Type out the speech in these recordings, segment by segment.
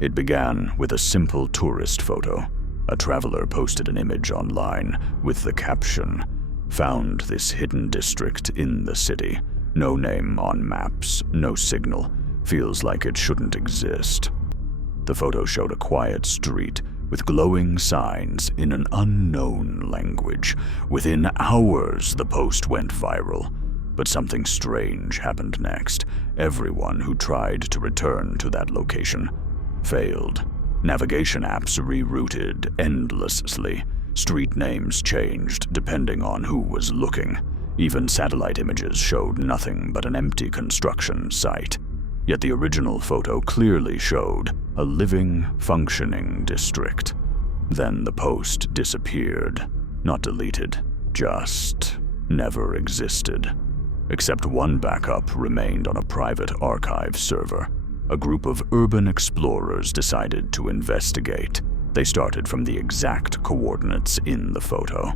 It began with a simple tourist photo. A traveler posted an image online with the caption, "Found this hidden district in the city. No name on maps, no signal. Feels like it shouldn't exist." The photo showed a quiet street with glowing signs in an unknown language. Within hours, the post went viral. But something strange happened next. Everyone who tried to return to that location failed. Navigation apps rerouted endlessly. Street names changed depending on who was looking. Even satellite images showed nothing but an empty construction site. Yet the original photo clearly showed a living, functioning district. Then the post disappeared. Not deleted, just never existed. Except one backup remained on a private archive server. A group of urban explorers decided to investigate. They started from the exact coordinates in the photo.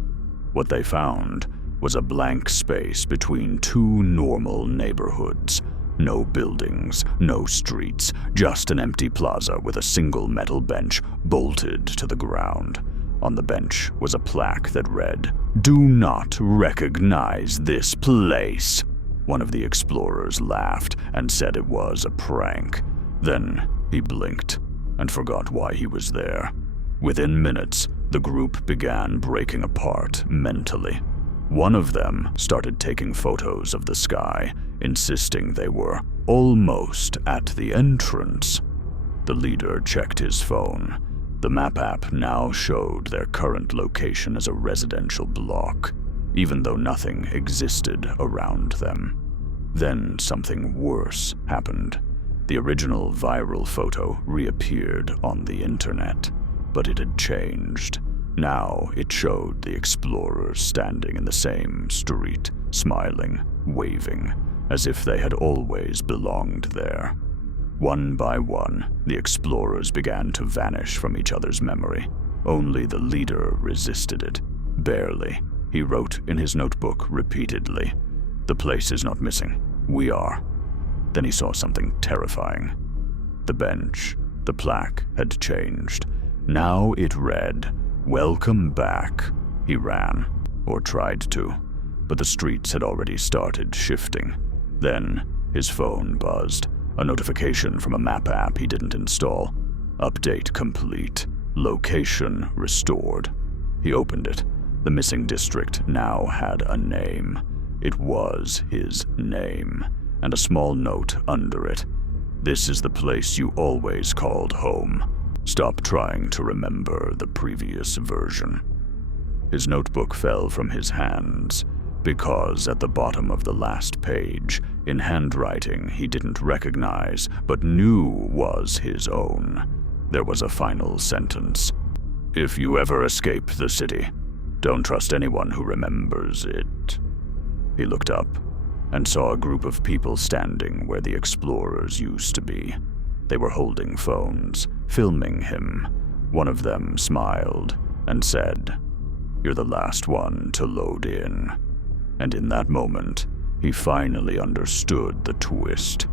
What they found was a blank space between two normal neighborhoods. No buildings, no streets, just an empty plaza with a single metal bench bolted to the ground. On the bench was a plaque that read, "Do not recognize this place." One of the explorers laughed and said it was a prank. Then he blinked and forgot why he was there. Within minutes, the group began breaking apart mentally. One of them started taking photos of the sky, insisting they were almost at the entrance. The leader checked his phone. The map app now showed their current location as a residential block, even though nothing existed around them. Then something worse happened. The original viral photo reappeared on the internet, but it had changed. Now it showed the explorers standing in the same street, smiling, waving, as if they had always belonged there. One by one, the explorers began to vanish from each other's memory. Only the leader resisted it. Barely. He wrote in his notebook repeatedly, "The place is not missing. We are." Then he saw something terrifying. The bench, the plaque had changed. Now it read, "Welcome back." He ran, or tried to, but the streets had already started shifting. Then his phone buzzed. A notification from a map app he didn't install. Update complete. Location restored. He opened it. The missing district now had a name. It was his name, and a small note under it. "This is the place you always called home. Stop trying to remember the previous version." His notebook fell from his hands, because at the bottom of the last page, in handwriting he didn't recognize but knew was his own, there was a final sentence. "If you ever escape the city, don't trust anyone who remembers it." He looked up and saw a group of people standing where the explorers used to be. They were holding phones, filming him. One of them smiled and said, "You're the last one to load in." And in that moment, he finally understood the twist.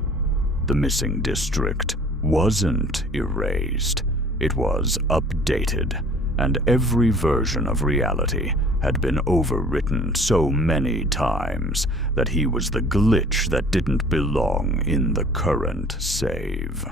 The missing district wasn't erased. It was updated, and every version of reality had been overwritten so many times that he was the glitch that didn't belong in the current save.